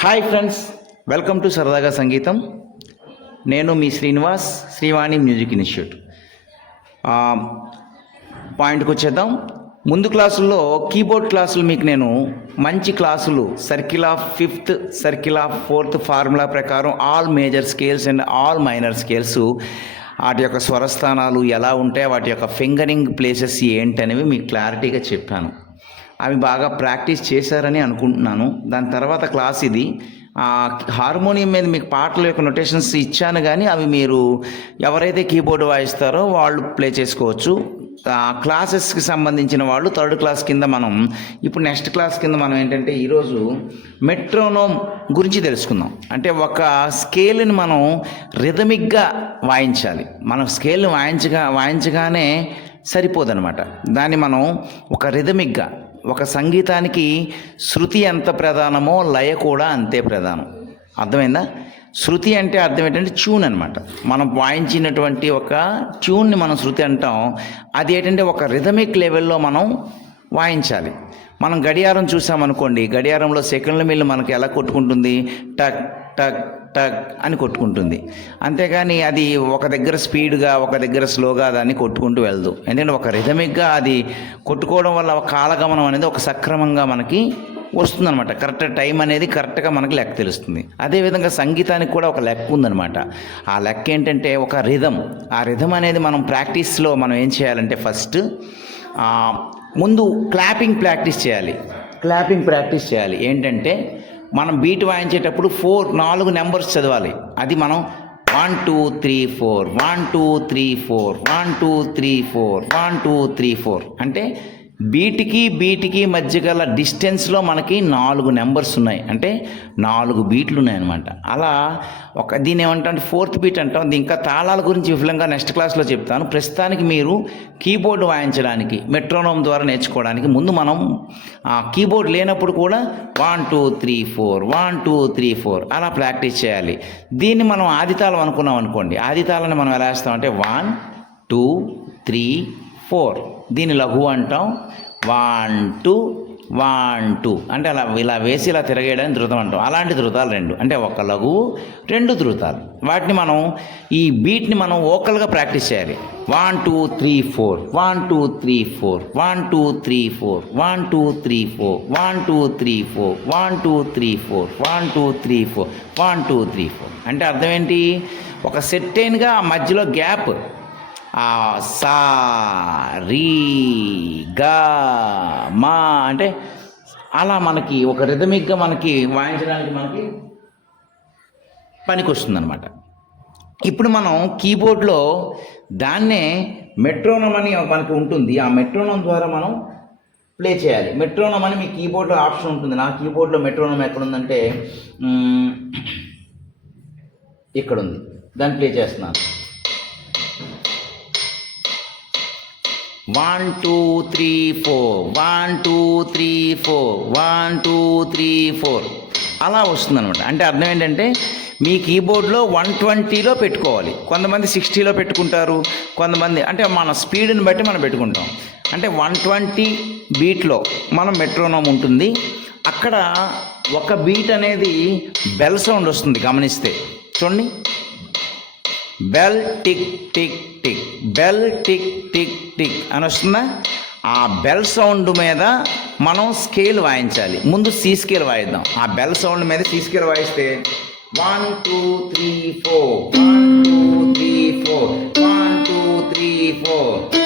Hi friends, welcome to సరదాగా సంగీతం. నేను మీ శ్రీనివాస్, శ్రీవాణి మ్యూజిక్ ఇన్స్టిట్యూట్. పాయింట్కి వచ్చేద్దాం. ముందు క్లాసుల్లో కీబోర్డ్ క్లాసులు మీకు నేను మంచి క్లాసులు circle of fifth, circle of fourth formula ప్రకారం all major scales and all minor scales, వాటి యొక్క స్వరస్థానాలు ఎలా ఉంటాయి, వాటి యొక్క ఫింగరింగ్ ప్లేసెస్ ఏంటనేవి మీకు క్లారిటీగా చెప్పాను. అవి బాగా ప్రాక్టీస్ చేశారని అనుకుంటున్నాను. దాని తర్వాత క్లాస్ ఇది. హార్మోనియం మీద మీకు పాటల యొక్క నొటేషన్స్ ఇచ్చాను, కానీ అవి మీరు ఎవరైతే కీబోర్డ్ వాయిస్తారో వాళ్ళు ప్లే చేసుకోవచ్చు. క్లాసెస్కి సంబంధించిన వాళ్ళు థర్డ్ క్లాస్ కింద మనం ఇప్పుడు నెక్స్ట్ క్లాస్ కింద మనం ఏంటంటే ఈరోజు మెట్రోనోమ్ గురించి తెలుసుకుందాం. అంటే ఒక స్కేల్ని మనం రిథమిక్గా వాయించాలి. మనం స్కేల్ని వాయించగానే సరిపోదన్నమాట. దాన్ని మనం ఒక రిథమిక్గా, ఒక సంగీతానికి శృతి ఎంత ప్రధానమో లయ కూడా అంతే ప్రధానం. అర్థమైందా? శృతి అంటే అర్థం ఏంటంటే ట్యూన్ అనమాట. మనం వాయించినటువంటి ఒక ట్యూన్ని మనం శృతి అంటాం. అది ఏంటంటే ఒక రిథమిక్ లెవెల్లో మనం వాయించాలి. మనం గడియారం చూసామనుకోండి, గడియారంలో సెకండ్ల మిల్లు మనకి ఎలా కొట్టుకుంటుంది? టక్ టక్ టక్ అని కొట్టుకుంటుంది. అంతేగాని అది ఒక దగ్గర స్పీడ్గా, ఒక దగ్గర స్లోగా దాన్ని కొట్టుకుంటూ వెళ్దు. ఎందుకంటే ఒక రిథమిక్గా అది కొట్టుకోవడం వల్ల ఒక కాలగమనం అనేది ఒక సక్రమంగా మనకి వస్తుందన్నమాట. కరెక్ట్ టైం అనేది కరెక్ట్గా మనకి లెక్క తెలుస్తుంది. అదేవిధంగా సంగీతానికి కూడా ఒక లెక్క ఉందన్నమాట. ఆ లెక్క ఏంటంటే ఒక రిథం. ఆ రిథం అనేది మనం ప్రాక్టీస్లో మనం ఏం చేయాలంటే ఫస్ట్ ముందు క్లాపింగ్ ప్రాక్టీస్ చేయాలి. ఏంటంటే మనం బీట్ వాయించేటప్పుడు 4 నెంబర్స్ చదవాలి. అది మనం 1 2 3 4 1 2 3 4 1 2 3 4 1 2 3 4 అంటే బీట్కి మధ్య గల డిస్టెన్స్లో మనకి 4 నెంబర్స్ ఉన్నాయి. అంటే 4 బీట్లు ఉన్నాయన్నమాట. అలా దీన్ని ఏమంటాం, ఫోర్త్ బీట్ అంటాం. ఇంకా తాళాల గురించి విఫలంగా నెక్స్ట్ క్లాస్లో చెప్తాను. ప్రస్తుతానికి మీరు కీబోర్డ్ వాయించడానికి మెట్రోనోమ్ ద్వారా నేర్చుకోవడానికి ముందు మనం కీబోర్డ్ లేనప్పుడు కూడా 1 2 3 4 1 2 3 4 అలా ప్రాక్టీస్ చేయాలి. దీన్ని మనం ఆదితాళం అనుకున్నాం అనుకోండి. ఆదితాళాన్ని మనం ఎలా వేస్తామంటే 1 2 3 4. దీన్ని లఘు అంటాం. 1 2 1 2 అంటే అలా ఇలా వేసి ఇలా తిరగేయడానికి ధృతం అంటాం. అలాంటి ధృతాలు 2 అంటే ఒక లఘువు 2 ధృతాలు. వాటిని మనం ఈ బీట్ని మనం వోకల్గా ప్రాక్టీస్ చేయాలి. 1 2 3 4 1 2 3 4 1 2 3 4 1 2 3 4 1 2 3 4 1 2 3 4 1 2 3 4 1 2 3 4 అంటే అర్థం ఏంటి? ఒక సెట్టైన్గా మధ్యలో గ్యాప్. సా రీ గా మా అంటే అలా మనకి ఒక రిథమిక్గా మనకి వాయించడానికి మనకి పనికి వస్తుందన్నమాట. ఇప్పుడు మనం కీబోర్డ్లో దాన్నే మెట్రోనోమ్ అని మనకి ఉంటుంది. ఆ మెట్రోనోమ్ ద్వారా మనం ప్లే చేయాలి. మెట్రోనోమ్ అని మీ కీబోర్డ్లో ఆప్షన్ ఉంటుంది. నా కీబోర్డ్లో మెట్రోనోమ్ ఎక్కడుందంటే ఇక్కడ ఉంది. దాన్ని ప్లే చేస్తున్నాను. 1 2 3 4 1 2 3 4 1 2 3 4 అలా వస్తుందన్నమాట. అంటే అర్థం ఏంటంటే మీ కీబోర్డ్లో 120లో పెట్టుకోవాలి. కొంతమంది 60లో పెట్టుకుంటారు, కొంతమంది అంటే మన స్పీడ్ని బట్టి మనం పెట్టుకుంటాం. అంటే 120 బీట్లో మనం మెట్రోనోమ్ ఉంటుంది. అక్కడ ఒక బీట్ అనేది బెల్ సౌండ్ వస్తుంది. గమనిస్తే చూడండి, bell tick tick tick, bell tick tick tick అని వస్తుందా? ఆ బెల్ సౌండ్ మీద మనం స్కేల్ వాయించాలి. ముందు సి స్కేల్ వాయిద్దాం. ఆ బెల్ సౌండ్ మీద సి స్కేల్ వాయిస్తే 1 2 3 4 1 2 3 4 1 2 3 4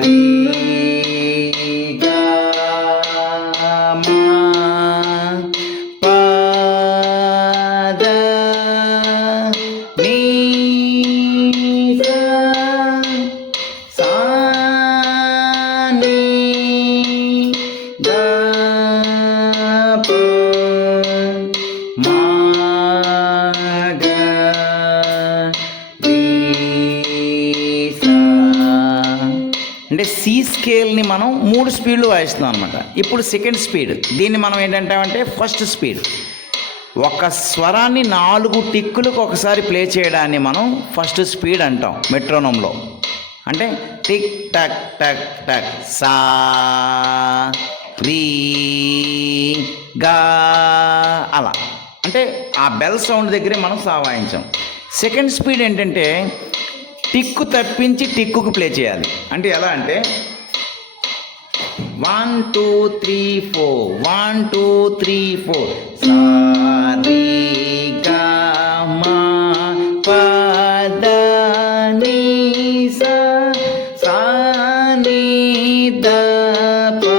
రీ అంటే సి స్కేల్ని మనం 3 స్పీడ్లు వాయిస్తున్నాం అనమాట. ఇప్పుడు సెకండ్ స్పీడ్, దీన్ని మనం ఏంటంటామంటే ఫస్ట్ స్పీడ్. ఒక స్వరాన్ని 4 టిక్కులకు ఒకసారి ప్లే చేయడాన్ని మనం ఫస్ట్ స్పీడ్ అంటాం మెట్రోనోమ్లో. అంటే టిక్ టక్ టక్ టక్ సా రీ గా అలా, అంటే ఆ బెల్ సౌండ్ దగ్గరే మనం సా వాయించాం. సెకండ్ స్పీడ్ ఏంటంటే టిక్కు తప్పించి టిక్కుకు ప్లే చేయాలి. అంటే ఎలా అంటే 1 2 3 4 1 2 3 4 సా రీ గా మా పా దా నీ సా సా నీ దా పా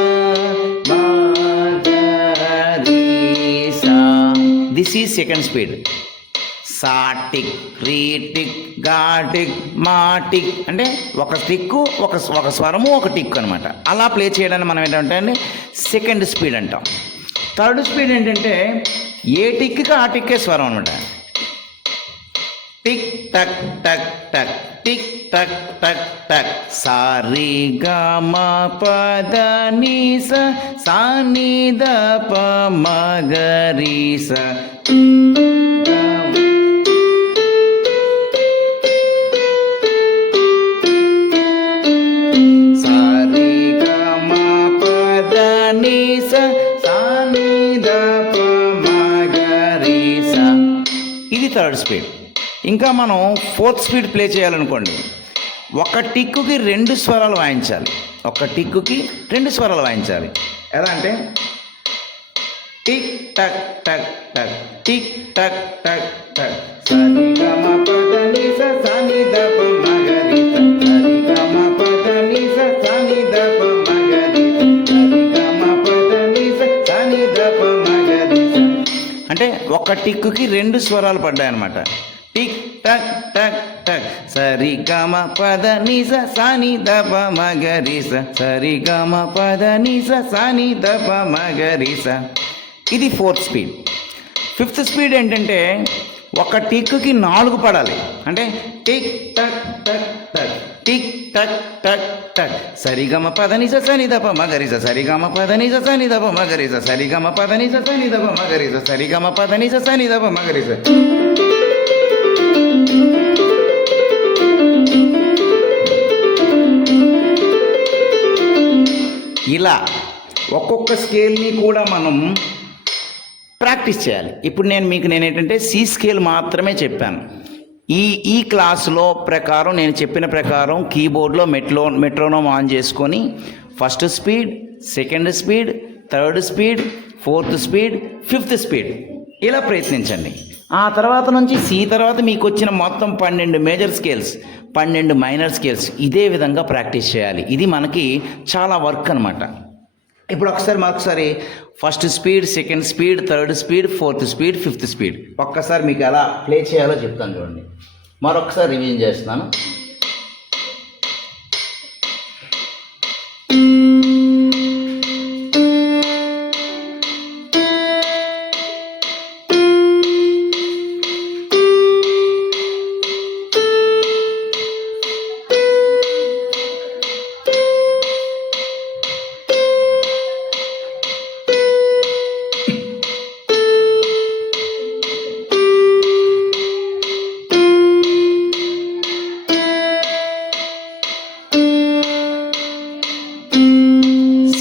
మా గా రీ సా. This is second speed. సా టిక్ రీ టిక్ గా టిక్ మా టిక్, అంటే ఒక టిక్కు ఒక స్వరము ఒక టిక్ అనమాట. అలా ప్లే చేయడాన్ని మనం ఏంటంటే సెకండ్ స్పీడ్ అంటాం. థర్డ్ స్పీడ్ ఏంటంటే ఏ టిక్కి ఆ టిక్కే స్వరం అనమాట. టిక్ టక్ టక్ టక్ టిక్ టక్ టక్ టక్ సా రీ గా మా ప ద నీ సా సా నీ ద ప మ గ రీ సా. ఇది థర్డ్ స్పీడ్. ఇంకా మనం ఫోర్త్ స్పీడ్ ప్లే చేయాలనుకోండి, ఒక టిక్కుకి 2 స్వరాలు వాయించాలి. ఒక టిక్కుకి 2 స్వరాలు వాయించాలి. ఎలా అంటే టిక్ టక్ టక్ టక్ టిక్ టక్ టక్ టక్ సరి గ మ ప ద ని స సా ని ద ప మ గ రి స సరి గ మ ప ద ని స సా ని ద ప మ గ రి స సరి గ మ ప ద ని స సా ని ద ప మ గ రి స. అంటే ఒక టిక్కుకి 2 స్వరాలు పడ్డాయి అన్నమాట. టిక్ టక్ టక్ టక్ సరి గ మ ప ద ని స సా ని ద ప మ గ రి స సరి గ మ ప ద ని స సా ని ద ప మ గ రి స. ఇది ఫోర్త్ స్పీడ్. ఫిఫ్త్ స్పీడ్ ఏంటంటే ఒక టిక్కుకి 4 పడాలి. అంటే టిక్ టక్ టక్ టక్ టిక్ టక్ టక్ టక్ సరి గ మ ప ద ని స సా ని ద ప మ గ రి స సరి గ మ ప ద ని స సా ని ద ప మ గ రి స సరి గ మ ప ద ని స సా ని ద ప మ గ రి స సరి గ మ ప ద ని స సా ని ద ప మ గ రి స. ఇలా ఒక్కొక్క స్కేల్ని కూడా మనం ప్రాక్టీస్ చేయాలి. ఇప్పుడు నేను ఏంటంటే సి స్కేల్ మాత్రమే చెప్పాను. ఈ క్లాసులో ప్రకారం నేను చెప్పిన ప్రకారం కీబోర్డ్లో మెట్రోనోమ్ ఆన్ చేసుకొని first speed, second speed, third speed, fourth speed, fifth speed ఇలా ప్రయత్నించండి. ఆ తర్వాత నుంచి సి తర్వాత మీకు వచ్చిన మొత్తం 12 మేజర్ స్కేల్స్, 12 మైనర్ స్కేల్స్ ఇదే విధంగా ప్రాక్టీస్ చేయాలి. ఇది మనకి చాలా వర్క్ అనమాట. ఇప్పుడు మరొకసారి first speed, second speed, third speed, fourth speed, fifth speed ఒక్కసారి మీకు ఎలా ప్లే చేయాలో చెప్తాను చూడండి. మరొకసారి రివిజన్ చేస్తున్నాను.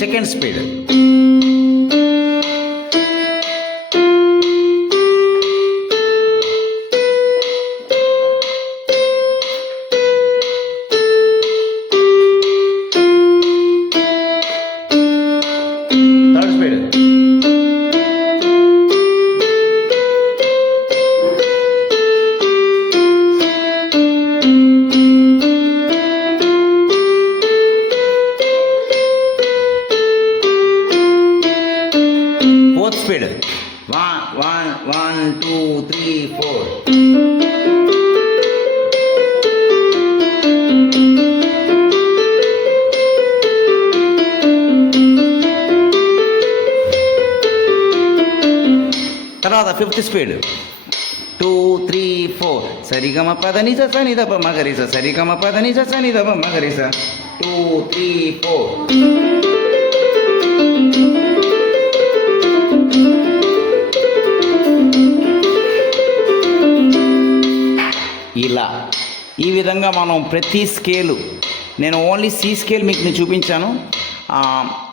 Second speed third speed speed 1 2 3 4. తర్వాత ఫిఫ్త్ స్పీడ్ 2 3 4 సరి గ మ ప ద ని స సా ని ద ప మ గ రి స సరి గ మ ప ద ని స సా ని ద ప మ గ రి స. 2 3 4. ఇలా ఈ విధంగా మనం ప్రతి స్కేలు, నేను ఓన్లీ సి స్కేల్ మీకు నేను చూపించాను.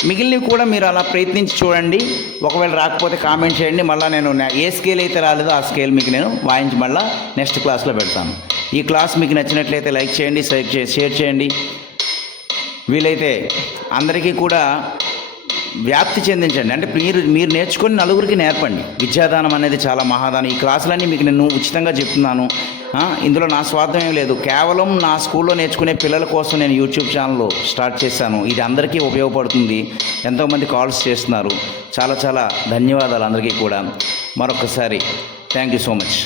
మిగిలినవి కూడా మీరు అలా ప్రయత్నించి చూడండి. ఒకవేళ రాకపోతే కామెంట్ చేయండి. మళ్ళీ నేను ఏ స్కేల్ అయితే రాలేదో ఆ స్కేల్ మీకు నేను వాయించి మళ్ళీ నెక్స్ట్ క్లాస్లో పెడతాను. ఈ క్లాస్ మీకు నచ్చినట్లయితే లైక్ చేయండి, షేర్ చేయండి. వీలైతే అందరికీ కూడా వ్యాప్తి చెందించండి. అంటే మీరు నేర్చుకొని నలుగురికి నేర్పండి. విద్యాదానం అనేది చాలా మహాదానం. ఈ క్లాసులన్నీ మీకు నేను ఉచితంగా చెప్తున్నాను. ఇందులో నా స్వార్థం ఏం లేదు. కేవలం నా స్కూల్లో నేర్చుకునే పిల్లల కోసం నేను యూట్యూబ్ ఛానల్ స్టార్ట్ చేశాను. ఇది అందరికీ ఉపయోగపడుతుంది. ఎంతోమంది కాల్స్ చేస్తున్నారు. చాలా చాలా ధన్యవాదాలు అందరికీ కూడా. మరొకసారి థ్యాంక్ యూ సో మచ్.